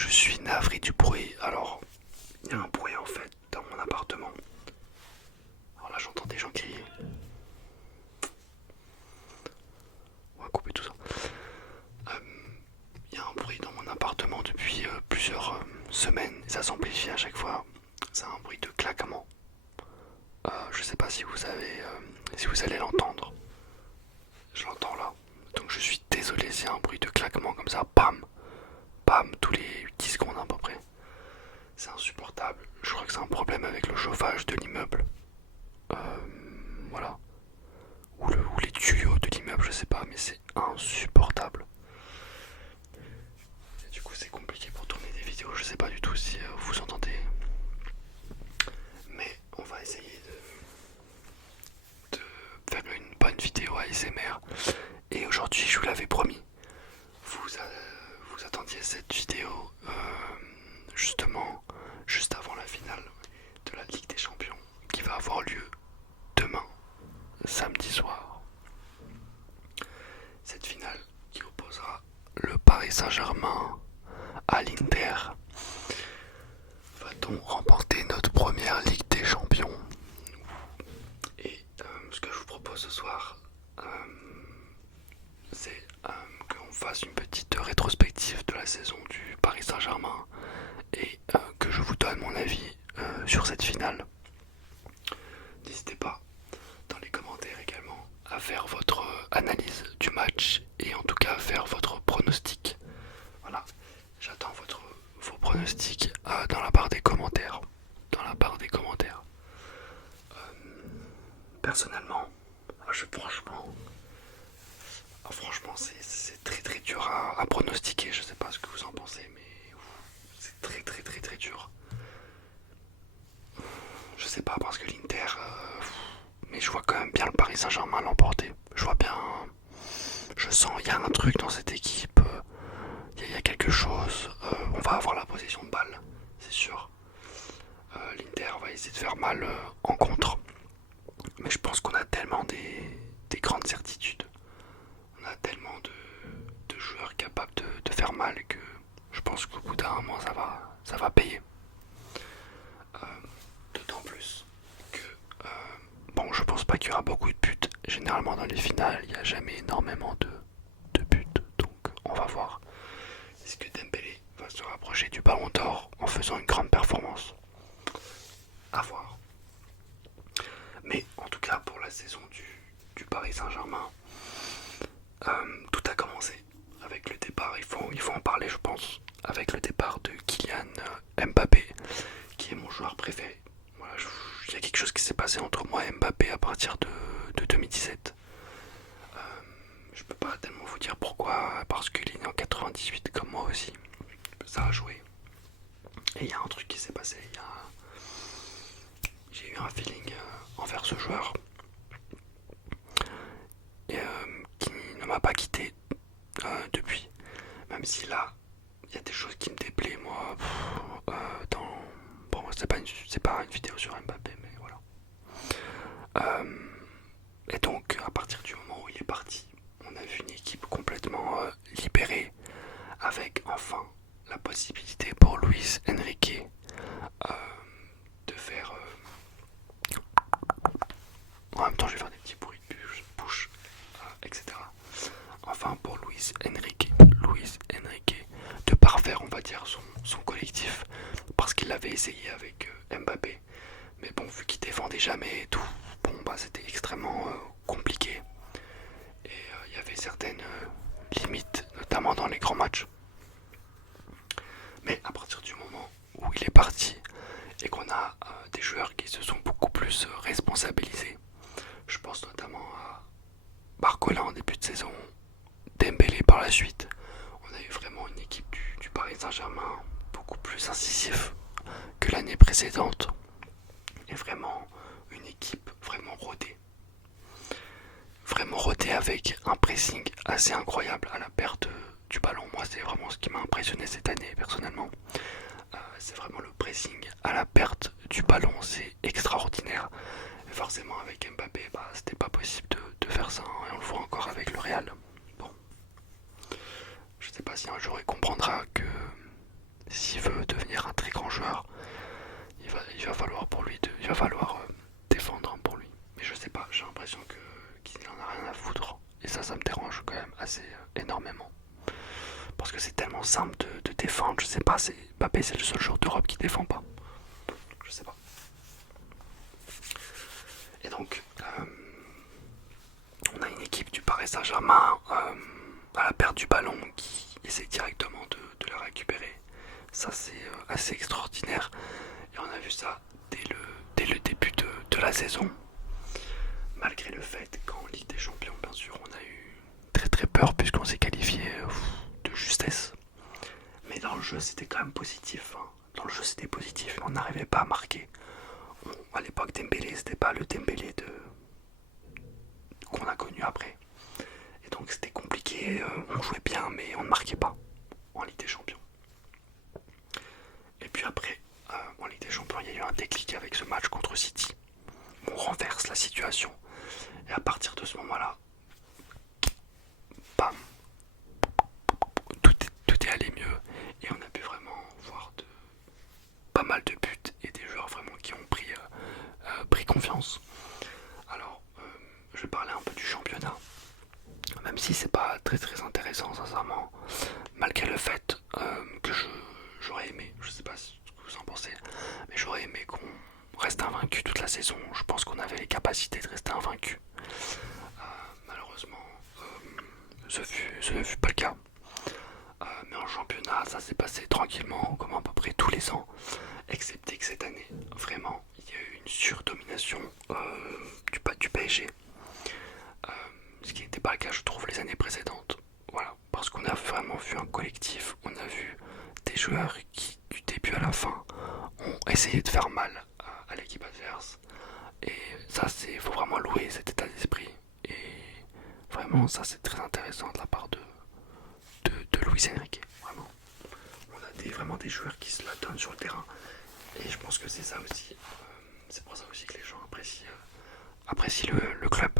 Je suis navré du bruit. Alors, il y a un bruit en fait dans mon appartement. Alors là, j'entends des gens crier. On va couper tout ça. Il y a un bruit dans mon appartement depuis plusieurs semaines et ça s'amplifie à chaque fois. C'est un bruit de claquement. Je sais pas si vous avez, si vous allez l'entendre. Je l'entends là. Donc je suis désolé, c'est un bruit de claquement comme ça. Bam, bam, tous les 10 secondes à peu près. C'est insupportable. Je crois que c'est un problème avec le chauffage de l'immeuble. Voilà. Ou les tuyaux de l'immeuble, je sais pas, mais c'est insupportable. Et du coup, c'est compliqué pour tourner des vidéos. Je sais pas du tout si vous entendez. Mais on va essayer de faire une bonne vidéo ASMR. Et aujourd'hui, je vous l'avais promis, vous attendiez cette vidéo justement juste avant la finale de la Ligue des Champions qui va avoir lieu demain, samedi soir. Cette finale qui opposera le Paris Saint-Germain à l'Inter. Va-t-on remporter notre première Ligue des Champions? Et ce que je vous propose ce soir, c'est qu'on fasse une petite rétrospective de la saison du Paris Saint-Germain et que je vous donne mon avis sur cette finale. N'hésitez pas dans les commentaires également à faire votre analyse du match et en tout cas à faire votre pronostic. Voilà, j'attends vos pronostics dans la barre des commentaires. Dans la barre des commentaires. Personnellement, franchement, c'est très très dur à pronostiquer. Je sais pas ce que vous en pensez, mais c'est très très très très dur. Je sais pas parce que l'Inter, mais je vois quand même bien le Paris Saint-Germain l'emporter. Je vois bien, je sens, il y a un truc dans cette équipe. Il y a quelque chose. On va avoir la possession de balle, c'est sûr. L'Inter va essayer de faire mal en contre. Mais je pense qu'on a tellement des grandes certitudes. On a tellement de joueurs capables de faire mal que je pense qu'au bout d'un moment ça va payer. D'autant plus que bon, je pense pas qu'il y aura beaucoup de buts. Généralement dans les finales, il n'y a jamais énormément de buts. Donc on va voir. Est-ce que Dembélé va se rapprocher du Ballon d'Or en faisant une grande performance? À voir. Mais en tout cas pour la saison du Paris Saint-Germain, tout a commencé avec le départ, il faut en parler je pense, avec le départ de Kylian Mbappé, qui est mon joueur préféré. Voilà, il y a quelque chose qui s'est passé entre moi et Mbappé à partir de 2017. Je peux pas tellement vous dire pourquoi, parce qu'il est né en 98 comme moi aussi. Ça a joué. Et il y a un truc qui s'est passé, j'ai eu un feeling envers ce joueur et qui ne m'a pas quitté depuis. Même si là, il y a des choses qui me déplaisent moi. Bon, c'est pas une vidéo sur Mbappé, mais voilà. Et donc, à partir du moment où il est parti, on a vu une équipe complètement libérée, avec enfin la possibilité pour Luis Enrique de faire. En même temps, je vais faire des petits bruits de bouche, etc. Enfin, pour Luis Enrique, de parfaire, on va dire, son collectif, parce qu'il l'avait essayé avec Mbappé. Mais bon, vu qu'il défendait jamais et tout, bon, bah, c'était extrêmement compliqué. Et il y avait certaines limites, notamment dans les grands matchs. Mais à partir du moment où il est parti et qu'on a des joueurs qui se sont beaucoup plus responsabilisés, je pense notamment à Barcola en début de saison, Dembélé par la suite, on a eu vraiment une équipe du Paris Saint-Germain beaucoup plus incisif que l'année précédente. Et vraiment une équipe vraiment rodée. Vraiment rodée avec un pressing assez incroyable à la perte du ballon. Moi, c'est vraiment ce qui m'a impressionné cette année personnellement. C'est vraiment le pressing à la perte du ballon, c'est extraordinaire. Et forcément avec Mbappé, bah, c'était pas possible de faire ça, hein, et on le voit encore avec le Real. Bon, je sais pas si un jour il comprendra que défendre, je sais pas, Mbappé c'est le seul joueur d'Europe qui défend pas. Je sais pas. Et donc, on a une équipe du Paris Saint-Germain à la perte du ballon qui essaie directement de le récupérer. Ça c'est assez extraordinaire. Et on a vu ça dès le début de la saison. Malgré le fait qu'en Ligue des Champions, bien sûr, on a eu très très peur puisqu'on s'est qualifié de justesse. Mais dans le jeu, c'était quand même positif. Hein. Dans le jeu, c'était positif. On n'arrivait pas à marquer. À l'époque, Dembélé, c'était pas le Dembélé qu'on a connu après. Et donc, c'était compliqué. On jouait bien, mais on ne marquait pas en Ligue des Champions. Et puis après, en Ligue des Champions, il y a eu un déclic avec ce match contre City. On renverse la situation. Et à partir de ce moment-là, bam, tout est allé mieux. Et on a pu vraiment voir pas mal de buts et des joueurs vraiment qui ont pris confiance. Alors, je vais parler un peu du championnat. Même si c'est pas très très intéressant, sincèrement. Malgré le fait que j'aurais aimé, je sais pas ce que vous en pensez, mais j'aurais aimé qu'on reste invaincu toute la saison. Je pense qu'on avait les capacités de rester invaincu. Malheureusement, ce ne fut pas le cas. Mais en championnat, ça s'est passé tranquillement, comme à peu près tous les ans, excepté que cette année, vraiment, il y a eu une surdomination du PSG. Ce qui n'était pas le cas, je trouve, les années précédentes. Voilà, parce qu'on a vraiment vu un collectif, on a vu des joueurs qui, du début à la fin, ont essayé de faire mal à l'équipe adverse. Et ça, faut vraiment louer cet état d'esprit. Et vraiment, ça, c'est très intéressant de la part de Luis Enrique. Vraiment, on a vraiment des joueurs qui se la donnent sur le terrain. Et je pense que c'est ça aussi. C'est pour ça aussi que les gens apprécient le club.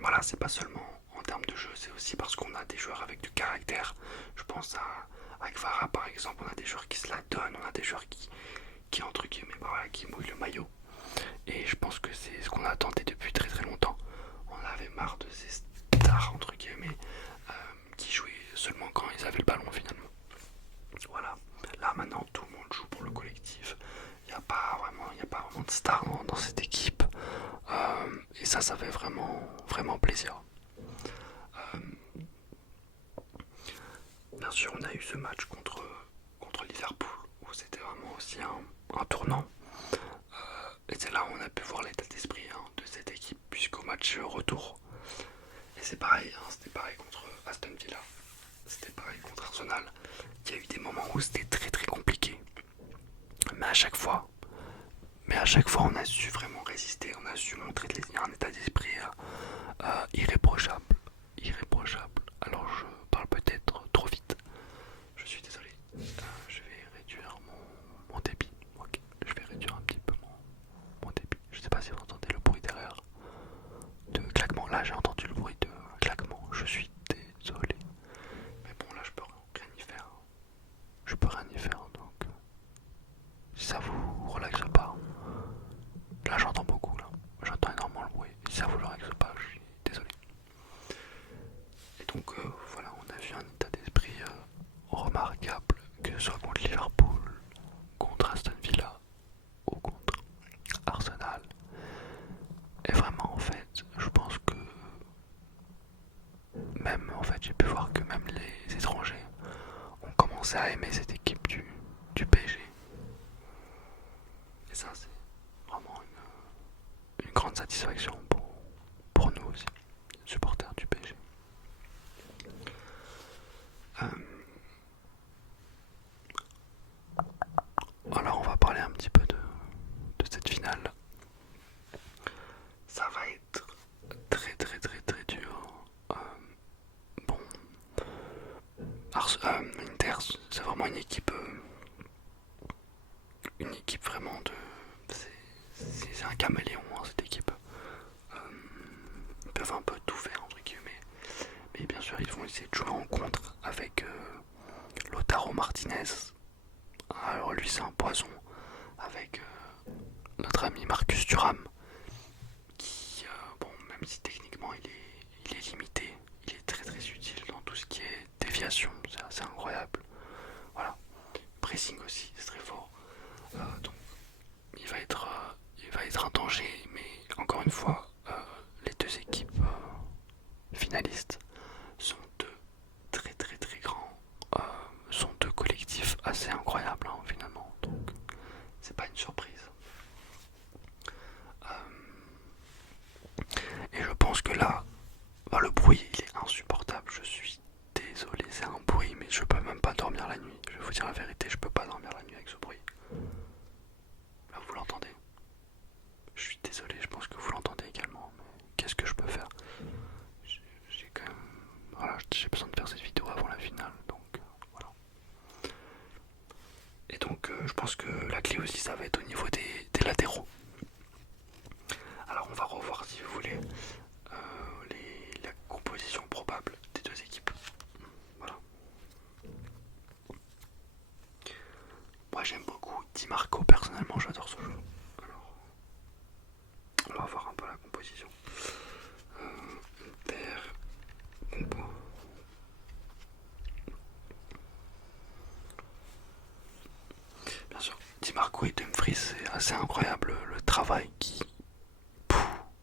Voilà, c'est pas seulement en termes de jeu, c'est aussi parce qu'on a des joueurs avec du caractère. Je pense à Kvara par exemple, on a des joueurs qui se la donnent, on a des joueurs qui entre guillemets, voilà, qui mouillent le maillot. Et je pense que c'est ce qu'on attendait depuis très très longtemps. On avait marre de ces stars entre guillemets qui jouaient seulement quand ils avaient le ballon finalement. Voilà, là maintenant tout le monde joue pour le collectif. Il n'y a pas vraiment de stars dans cette équipe. Et ça fait vraiment plaisir. Bien sûr, on a eu ce match contre Liverpool où c'était vraiment aussi un tournant. Et c'est là où on a pu voir l'état d'esprit de cette équipe, puisqu'au match retour, et c'est pareil, c'était pareil contre Aston Villa, c'était pareil contre Arsenal. Il y a eu des moments où c'était très très compliqué, mais à chaque fois, on a su vraiment résister, on a su montrer un état d'esprit irréprochable. Alors je parle peut-être trop vite, je suis désolé. Je vais réduire mon débit. Ok, je vais réduire un petit peu mon débit. Je sais pas si vous entendez le bruit derrière de claquement. Là j'ai entendu le bruit de claquement. Je suis désolé. Mais bon, là je peux rien y faire. Je peux rien y faire, donc si ça vous relaxe pas. Là j'entends beaucoup là. J'entends énormément le bruit. Si ça vous relaxe pas, je suis désolé. Et donc voilà, on a vu un état d'esprit remarquable, que ce soit contre Liverpool, contre Aston Villa ou contre Arsenal. Et vraiment en fait, je pense que même en fait j'ai pu voir que même les étrangers ont commencé à aimer cette équipe du PSG. Et ça c'est vraiment une grande satisfaction pour nous aussi, supporters du PSG. Alors on va parler un petit peu de cette finale. Ça va être très très très très dur. Bon, Inter, c'est vraiment une équipe vraiment de... C'est un caméléon cette équipe. Ils peuvent un peu tout faire entre guillemets. Mais bien sûr ils vont essayer de jouer en contre avec Lautaro Martinez. Alors lui c'est un poison avec notre ami Marcus Thuram qui, bon, même si techniquement il est limité, il est très très utile dans tout ce qui est déviation, c'est assez incroyable. pressing aussi, c'est très fort. Donc il va être un danger, mais encore une fois, les deux équipes finalistes sont deux très très très grands, sont deux collectifs assez incroyables hein, finalement, donc c'est pas une surprise. Et je pense que là, bah, le bruit il est insupportable, je suis désolé, c'est un bruit, mais je peux même pas dormir la nuit, je vais vous dire la vérité, je peux pas dormir la nuit avec ce bruit. Là vous l'entendez? Je suis désolé, je pense que vous l'entendez également, mais qu'est-ce que je peux faire? J'ai quand même... Voilà, j'ai besoin de faire cette vidéo avant la finale, donc voilà. Et donc je pense que la clé aussi ça va être au niveau des latéraux. Alors on va revoir si vous voulez la composition probable des deux équipes. Voilà. Moi j'aime beaucoup Di Marco, personnellement j'adore ce jeu. Alors on va voir un peu la composition. Inter, compo. Bien sûr, Di Marco et Dumfries, c'est assez incroyable le travail qui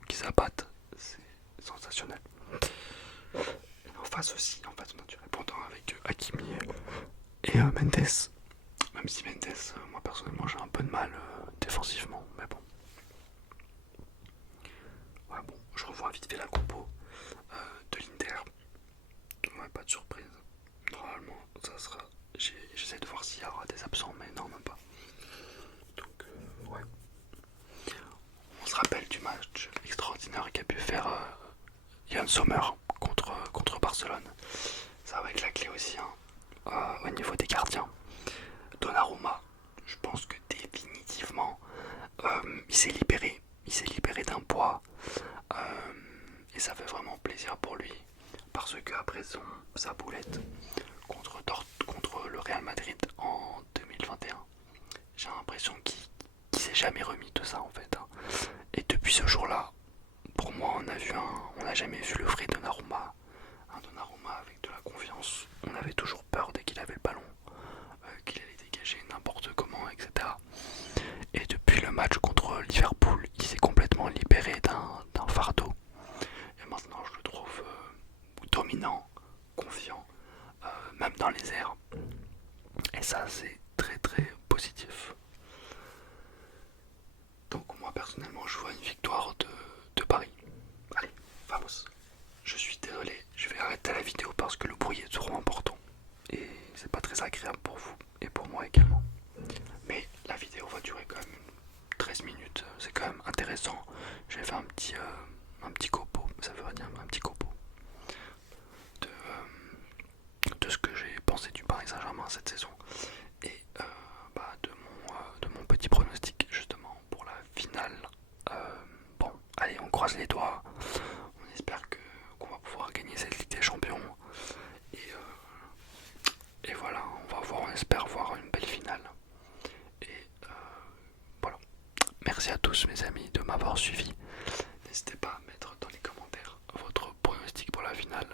s'abattent, c'est sensationnel. Et en face aussi, en face on a du répondant avec Hakimi et Mendes. Même si Mendes, moi personnellement j'ai un peu de mal défensivement, mais bon. Ouais, bon, je revois vite fait la compo de l'Inter. Ouais, pas de surprise. Normalement, ça sera. J'essaie de voir s'il y aura des absents, mais non, même pas. Donc, ouais. On se rappelle du match extraordinaire qu'a pu faire Yann Sommer contre Barcelone. Ça va être la clé aussi hein, au niveau des gardiens. Donnarumma, je pense que définitivement il s'est libéré d'un poids et ça fait vraiment plaisir pour lui parce qu'après sa boulette contre le Real Madrid en 2021, j'ai l'impression qu'il s'est jamais remis de ça en fait hein. Et depuis ce jour-là, pour moi on n'a jamais vu le vrai Donnarumma, un Donnarumma avec de la confiance. On avait toujours peur dès qu'il avait le ballon qu'il allait dégager n'importe comment, etc. Et depuis le match contre Liverpool, il s'est complètement libéré d'un fardeau. Et maintenant, je le trouve dominant, confiant, même dans les airs. Et ça, c'est très très positif. Donc moi, personnellement, je vois une victoire de Paris. Allez, vamos. Je suis désolé, je vais arrêter la vidéo parce que le bruit est trop important. Et c'est pas très agréable pour vous et pour moi également. Mais la vidéo va durer quand même 13 minutes, c'est quand même intéressant. J'ai fait un petit copo, ça veut dire un petit copo de ce que j'ai pensé du Paris Saint-Germain cette saison et de mon petit pronostic justement pour la finale. Bon, allez, on croise les doigts, on espère qu'on va pouvoir gagner cette Ligue des Champions et voilà, on espère voir une belle finale. Et voilà. Merci à tous mes amis de m'avoir suivi. N'hésitez pas à mettre dans les commentaires votre pronostic pour la finale.